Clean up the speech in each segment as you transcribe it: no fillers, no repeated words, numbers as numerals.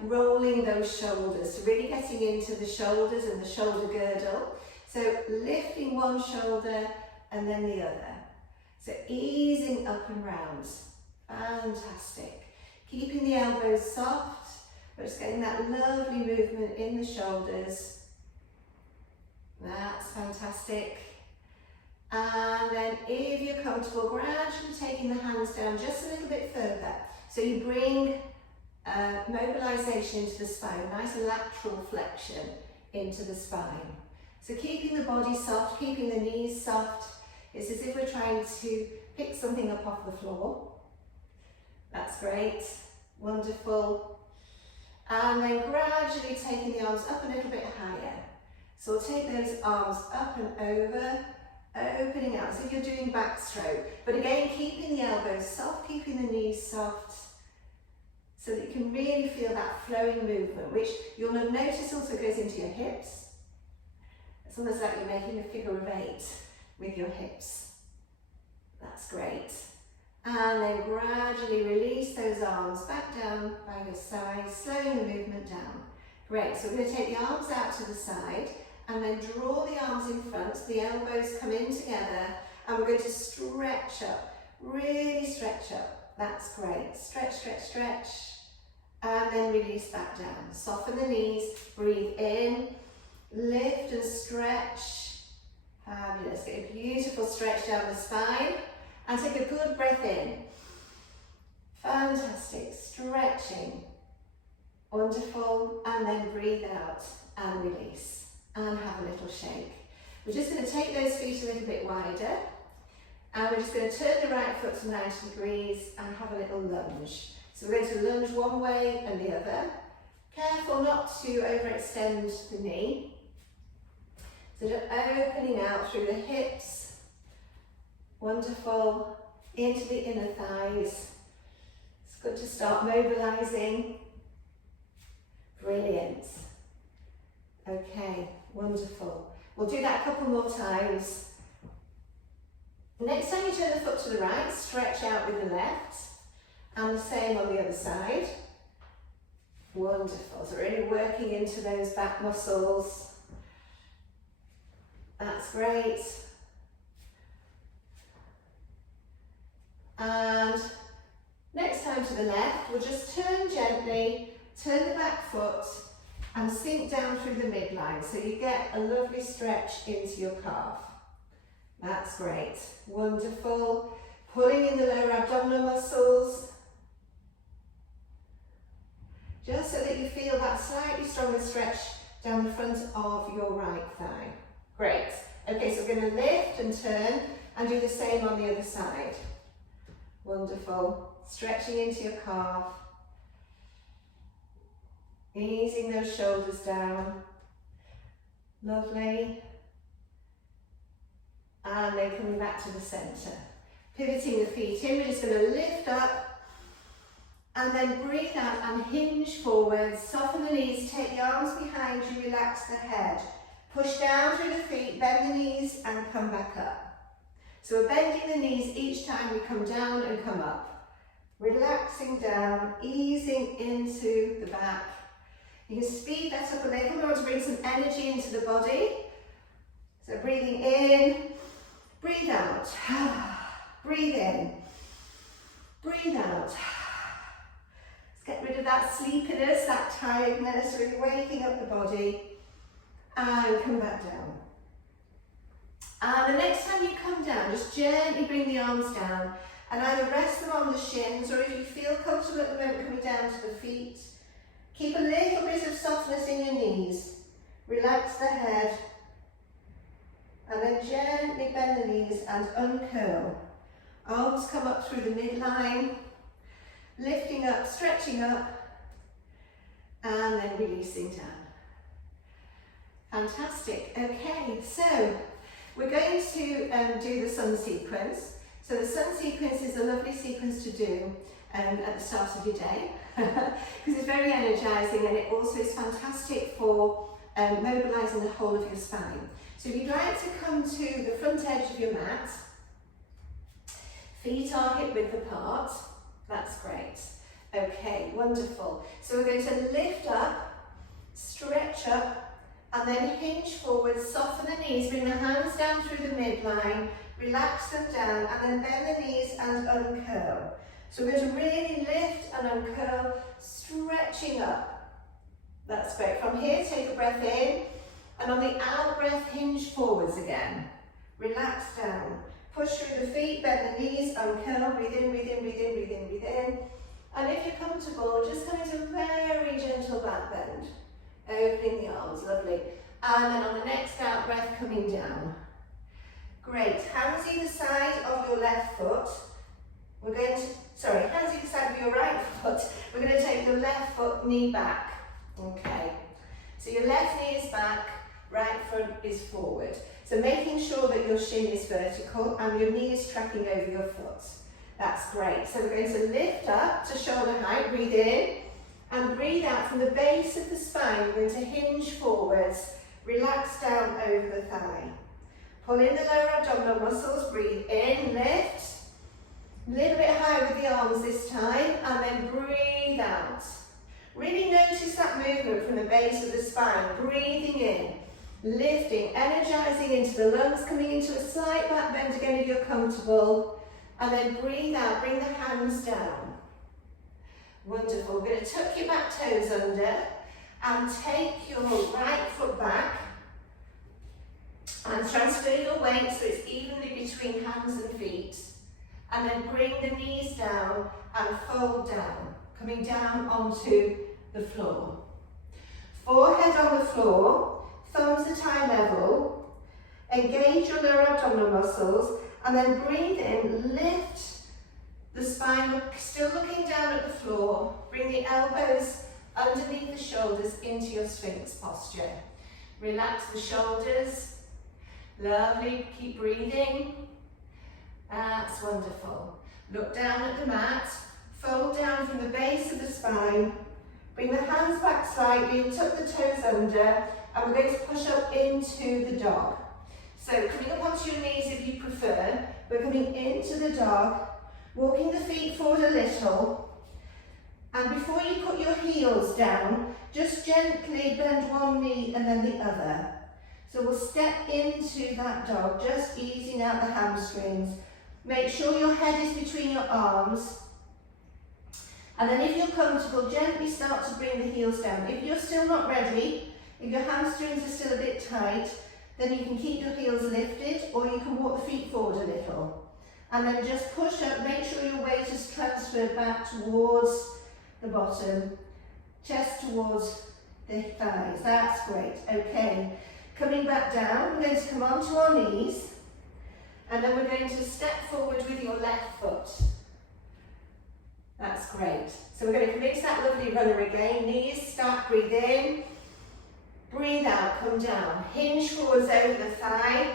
rolling those shoulders, so really getting into the shoulders and the shoulder girdle. So lifting one shoulder and then the other. So easing up and round. Fantastic. Keeping the elbows soft, but just getting that lovely movement in the shoulders. That's fantastic. And then if you're comfortable, gradually taking the hands down just a little bit further. So you bring mobilization into the spine, nice lateral flexion into the spine. So keeping the body soft, keeping the knees soft. It's as if we're trying to pick something up off the floor. That's great, wonderful. And then gradually taking the arms up a little bit higher. So we'll take those arms up and over, opening out, as if you're doing backstroke. But again, keeping the elbows soft, keeping the knees soft, so that you can really feel that flowing movement, which you'll have noticed also goes into your hips. It's almost like you're making a figure of 8 with your hips. That's great. And then gradually release those arms back down by your side, slowing the movement down. Great, so we're going to take the arms out to the side and then draw the arms in front, so the elbows come in together, and we're going to stretch up, really stretch up. That's great. Stretch, stretch, stretch, and then release back down. Soften the knees, breathe in, lift and stretch. Fabulous. Get a beautiful stretch down the spine and take a good breath in. Fantastic. Stretching. Wonderful. And then breathe out and release and have a little shake. We're just going to take those feet a little bit wider, and we're just going to turn the right foot to 90 degrees and have a little lunge. So we're going to lunge one way and the other. Careful not to overextend the knee. So just opening out through the hips. Wonderful. Into the inner thighs. It's good to start mobilizing. Brilliant. Okay, wonderful. We'll do that a couple more times. Next time you turn the foot to the right, stretch out with the left. And the same on the other side. Wonderful. So really working into those back muscles. That's great. And next time to the left, we'll just turn gently, turn the back foot and sink down through the midline. So you get a lovely stretch into your calf. That's great. Wonderful. Pulling in the lower abdominal muscles. Just so that you feel that slightly stronger stretch down the front of your right thigh. Great. Okay, so we're going to lift and turn and do the same on the other side. Wonderful. Stretching into your calf. Easing those shoulders down. Lovely. And then coming back to the centre. Pivoting the feet in, we're just going to lift up and then breathe out and hinge forward. Soften the knees, take the arms behind you, relax the head. Push down through the feet, bend the knees and come back up. So we're bending the knees each time we come down and come up. Relaxing down, easing into the back. You can speed that up a little. We want to bring some energy into the body. So breathing in, breathe out. Breathe in, breathe out. Let's get rid of that sleepiness, that tiredness, really waking up the body. And come back down. And the next time you come down, just gently bring the arms down and either rest them on the shins, or if you feel comfortable at the moment coming down to the feet, keep a little bit of softness in your knees. Relax the head and then gently bend the knees and uncurl. Arms come up through the midline, lifting up, stretching up, and then releasing down. Fantastic. Okay, so we're going to do the sun sequence. So the sun sequence is a lovely sequence to do at the start of your day because it's very energizing, and it also is fantastic for mobilizing the whole of your spine. So if you'd like to come to the front edge of your mat, feet are hip width apart, that's great. Okay, wonderful. So we're going to lift up, stretch up, and then hinge forward, soften the knees, bring the hands down through the midline, relax them down, and then bend the knees and uncurl. So we're going to really lift and uncurl, stretching up. That's great. From here, take a breath in, and on the out breath, hinge forwards again. Relax down. Push through the feet, bend the knees, uncurl, breathe in, breathe in, breathe in, breathe in, breathe in. And if you're comfortable, just come into a very gentle back bend. Opening the arms, lovely. And then on the next out breath, coming down. Great. Hands either side of your left foot. We're going to, hands either side of your right foot. We're going to take your left foot, knee back. Okay. So your left knee is back, right foot is forward. So making sure that your shin is vertical and your knee is tracking over your foot. That's great. So we're going to lift up to shoulder height, breathe in, and breathe out from the base of the spine. We're going to hinge forwards, relax down over the thigh. Pull in the lower abdominal muscles, breathe in, lift. A little bit higher with the arms this time, and then breathe out. Really notice that movement from the base of the spine, breathing in, lifting, energizing into the lungs, coming into a slight back bend again if you're comfortable. And then breathe out, bring the hands down. Wonderful. We're going to tuck your back toes under and take your right foot back and transfer your weight so it's evenly between hands and feet. And then bring the knees down and fold down, coming down onto the floor. Forehead on the floor, thumbs at eye level. Engage your lower abdominal muscles. And then breathe in, lift the spine, still looking down at the floor. Bring the elbows underneath the shoulders into your Sphinx posture. Relax the shoulders. Lovely, keep breathing. That's wonderful. Look down at the mat, fold down from the base of the spine. Bring the hands back slightly, tuck the toes under, and we're going to push up into the dog. So coming up onto your knees if you prefer, we're coming into the dog, walking the feet forward a little, and before you put your heels down, just gently bend one knee and then the other. So we'll step into that dog, just easing out the hamstrings. Make sure your head is between your arms, and then if you're comfortable, gently start to bring the heels down. If you're still not ready, if your hamstrings are still a bit tight, then you can keep your heels lifted, or you can walk the feet forward a little. And then just push up, make sure your weight is transferred back towards the bottom, chest towards the thighs. That's great, okay. Coming back down, we're going to come onto our knees, and then we're going to step forward with your left foot. That's great. So we're going to commence that lovely runner again. Knees stack, breathe in. Breathe out, come down, hinge forwards over the thigh,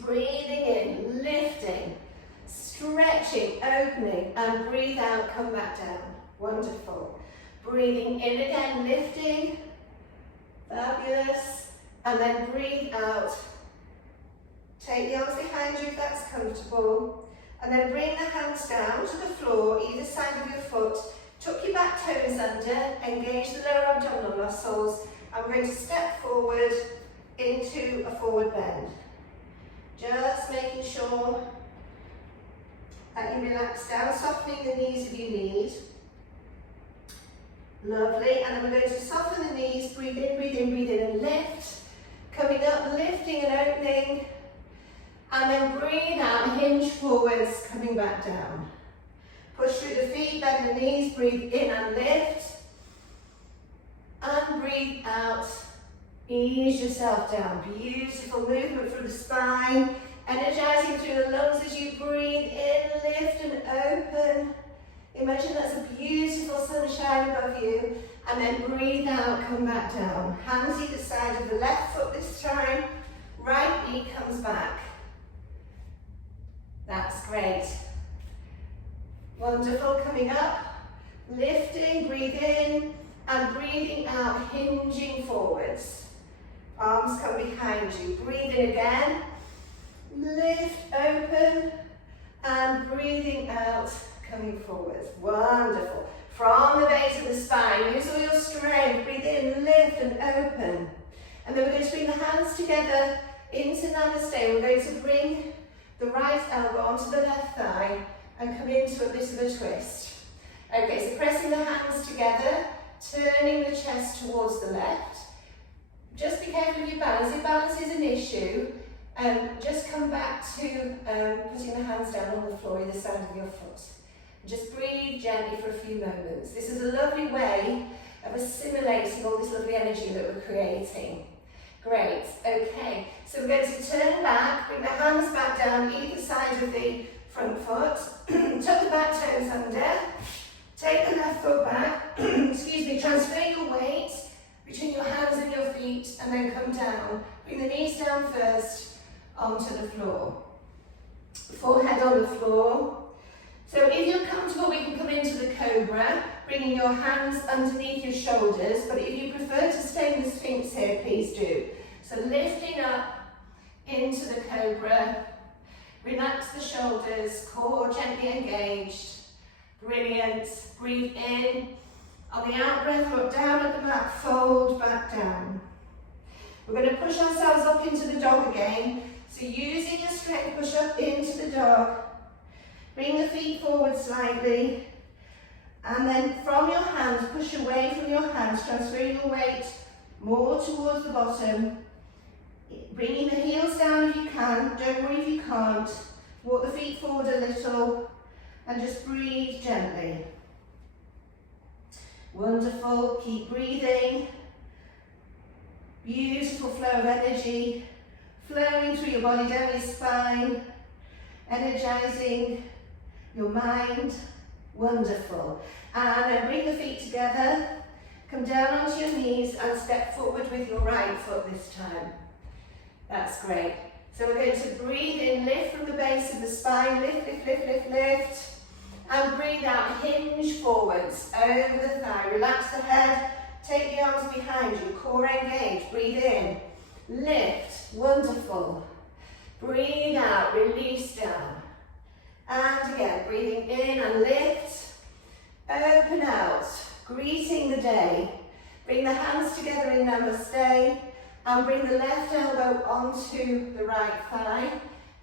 breathing in, lifting, stretching, opening, and breathe out, come back down. Wonderful. Breathing in again, lifting, fabulous, and then breathe out. Take the arms behind you if that's comfortable, and then bring the hands down to the floor, either side of your foot, tuck your back toes under, engage the lower abdominal muscles, and we're going to step forward into a forward bend. Just making sure that you relax down, softening the knees if you need. Lovely, and then we're going to soften the knees, breathe in, and lift. Coming up, lifting and opening, and then breathe out, hinge forwards, coming back down. Push through the feet, bend the knees, breathe in and lift. And breathe out, ease yourself down. Beautiful movement through the spine, energizing through the lungs as you breathe in, lift and open. Imagine that's a beautiful sunshine above you, and then breathe out, come back down. Hands either side of the left foot this time, right knee comes back. That's great. Wonderful, coming up, lifting, breathe in, and breathing out, hinging forwards. Arms come behind you. Breathe in again. Lift, open, and breathing out, coming forwards. Wonderful. From the base of the spine, use all your strength. Breathe in, lift and open. And then we're going to bring the hands together into Namaste. We're going to bring the right elbow onto the left thigh and come into a bit of a twist. Okay, so pressing the hands together, turning the chest towards the left. Just be careful of your balance. If balance is an issue, just come back to putting the hands down on the floor either side of your foot. Just breathe gently for a few moments. This is a lovely way of assimilating all this lovely energy that we're creating. Great, okay. So we're going to turn back, bring the hands back down either side of the front foot. Tuck the back toes under. Take the left foot back. Excuse me, transfer your weight between your hands and your feet and then come down. Bring the knees down first onto the floor. Forehead on the floor. So if you're comfortable, we can come into the cobra, bringing your hands underneath your shoulders, but if you prefer to stay in the Sphinx here, please do. So lifting up into the cobra, relax the shoulders, core gently engaged. Brilliant. Breathe in. On the out breath, look down at the mat, fold back down. We're going to push ourselves up into the dog again. So using your strength, push up into the dog. Bring the feet forward slightly, and then from your hands, push away from your hands, transfer your weight more towards the bottom, bringing the heels down if you can, don't worry if you can't, walk the feet forward a little, and just breathe gently. Wonderful, keep breathing, beautiful flow of energy, flowing through your body, down your spine, energizing your mind. Wonderful. And then bring the feet together, come down onto your knees and step forward with your right foot this time. That's great. So we're going to breathe in, lift from the base of the spine, lift, lift, lift, lift, lift. And breathe out, hinge forwards, over the thigh. Relax the head, take the arms behind you, core engaged. Breathe in, lift, wonderful. Breathe out, release down. And again, breathing in and lift, open out, greeting the day. Bring the hands together in Namaste and bring the left elbow onto the right thigh,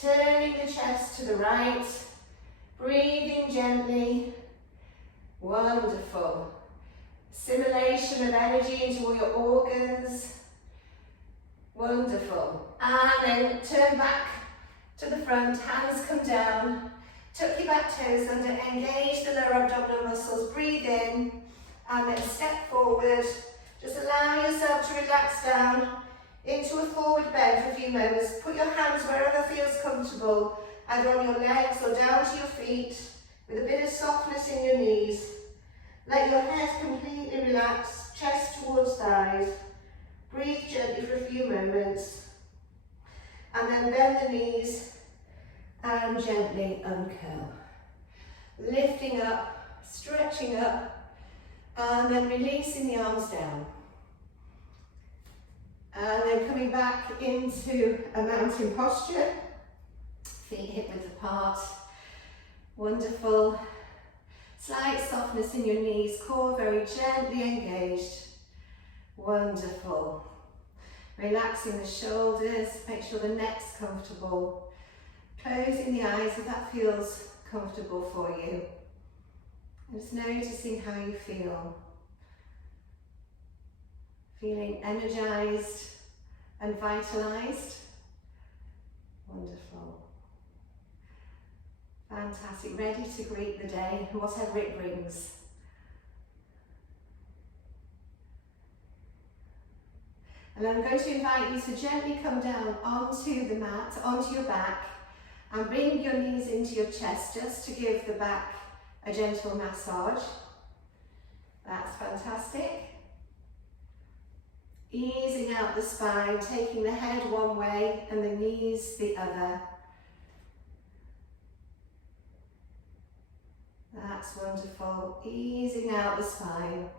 turning the chest to the right, breathing gently. Wonderful. Assimilation of energy into all your organs. Wonderful. And then turn back to the front, hands come down. Tuck your back toes under, engage the lower abdominal muscles, breathe in, and then step forward. Just allow yourself to relax down into a forward bend for a few moments. Put your hands wherever feels comfortable, either on your legs or down to your feet, with a bit of softness in your knees. Let your head completely relax, chest towards thighs. Breathe gently for a few moments, and then bend the knees and gently uncurl. Lifting up, stretching up, and then releasing the arms down. And then coming back into a mountain posture, feet hip width apart. Wonderful. Slight softness in your knees, core very gently engaged. Wonderful. Relaxing the shoulders, make sure the neck's comfortable. Closing the eyes if that feels comfortable for you. And just noticing how you feel. Feeling energized and vitalized. Wonderful. Fantastic. Ready to greet the day, whatever it brings. And I'm going to invite you to gently come down onto the mat, onto your back, and bring your knees into your chest just to give the back a gentle massage. That's fantastic. Easing out the spine, taking the head one way and the knees the other. That's wonderful. Easing out the spine.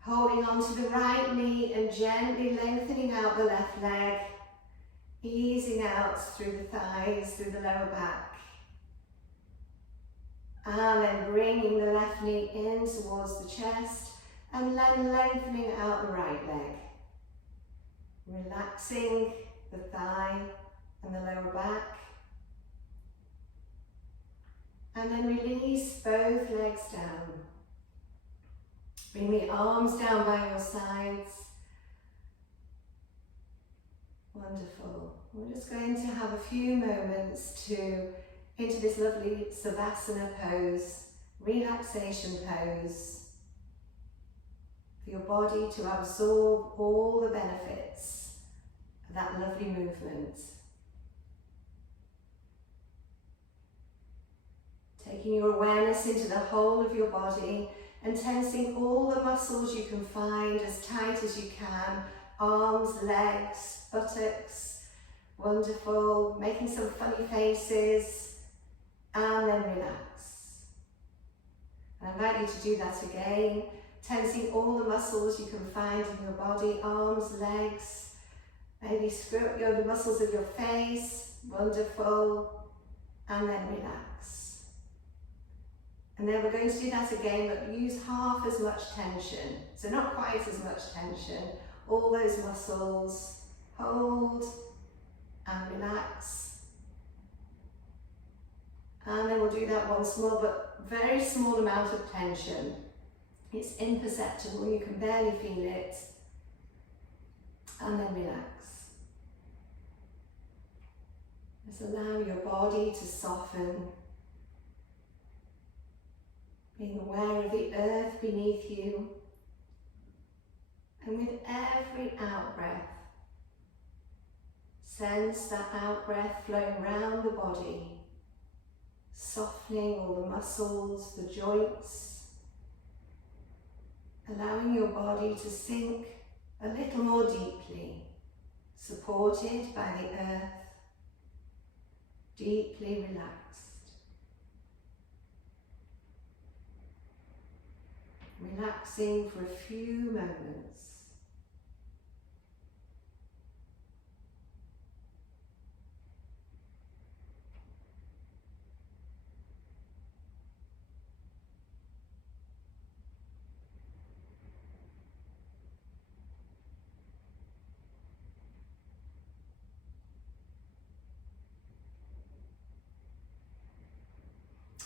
Holding onto the right knee and gently lengthening out the left leg. Easing out through the thighs, through the lower back. And then bringing the left knee in towards the chest and then lengthening out the right leg. Relaxing the thigh and the lower back. And then release both legs down. Bring the arms down by your sides. Wonderful. We're just going to have a few moments into this lovely Savasana pose, relaxation pose, for your body to absorb all the benefits of that lovely movement. Taking your awareness into the whole of your body and tensing all the muscles you can find as tight as you can, arms, legs, buttocks. Wonderful. Making some funny faces and then relax. And I invite you to do that again, tensing all the muscles you can find in your body, arms, legs. Maybe screw up the muscles of your face. Wonderful. And then relax. And then we're going to do that again, but use half as much tension. So not quite as much tension. All those muscles. Hold and relax. And then we'll do that once more, but very small amount of tension. It's imperceptible, you can barely feel it. And then relax. Just allow your body to soften. Being aware of the earth beneath you. And with every out-breath, sense that out-breath flowing around the body, softening all the muscles, the joints, allowing your body to sink a little more deeply, supported by the earth, deeply relaxed. Relaxing for a few moments.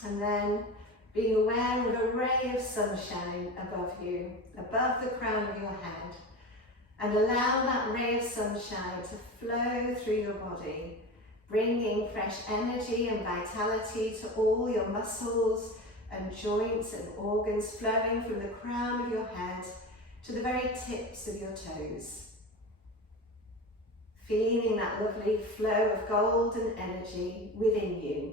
And then being aware of a ray of sunshine above you, above the crown of your head. And allow that ray of sunshine to flow through your body, bringing fresh energy and vitality to all your muscles and joints and organs, flowing from the crown of your head to the very tips of your toes. Feeling that lovely flow of golden energy within you.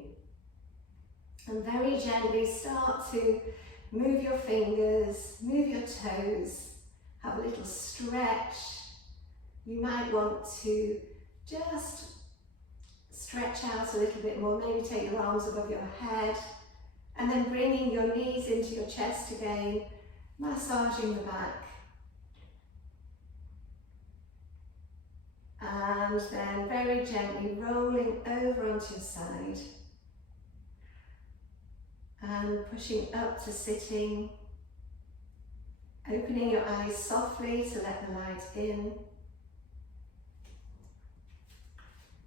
And very gently start to move your fingers, move your toes, have a little stretch. You might want to just stretch out a little bit more, maybe take your arms above your head, and then bringing your knees into your chest again, massaging the back. And then very gently rolling over onto your side. And pushing up to sitting, opening your eyes softly to let the light in.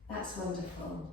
That's wonderful.